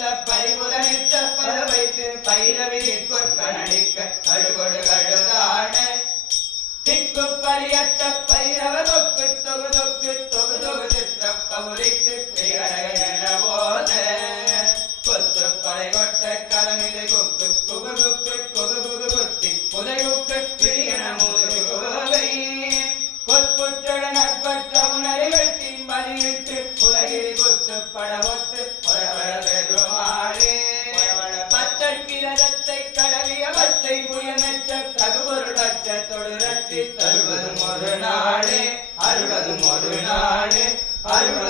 பத்த பரிபுரணித்த பல வைத்து பைரவி கொட்கணடிக்க கடுகொடு கடுதாட திக்கு பரியட்ட பைரவ தொக்கு தொகு தொக்கு தொகு தொகு சிற்ற பகுதிக்கு திகழ போத கொத்து படை கொட்ட கலமிதை குக்கு குகு குக்கு குகு குகு குத்தி புதையுக்கு பிரியன முதுகோவை கொற்புற்றட நற்பற்ற உணரை வெட்டி மதியிட்டு புலகிரி கொத்து படவொத்து பெருமாளே பத்தற்கிரதத்தை கடவிய பச்சை புயமெச்ச தகுபொருள் அச்சத்தொடு ரட்சி தருவதும் ஒரு நாளே அருள்வதும் ஒரு நாளே அருள்வதும்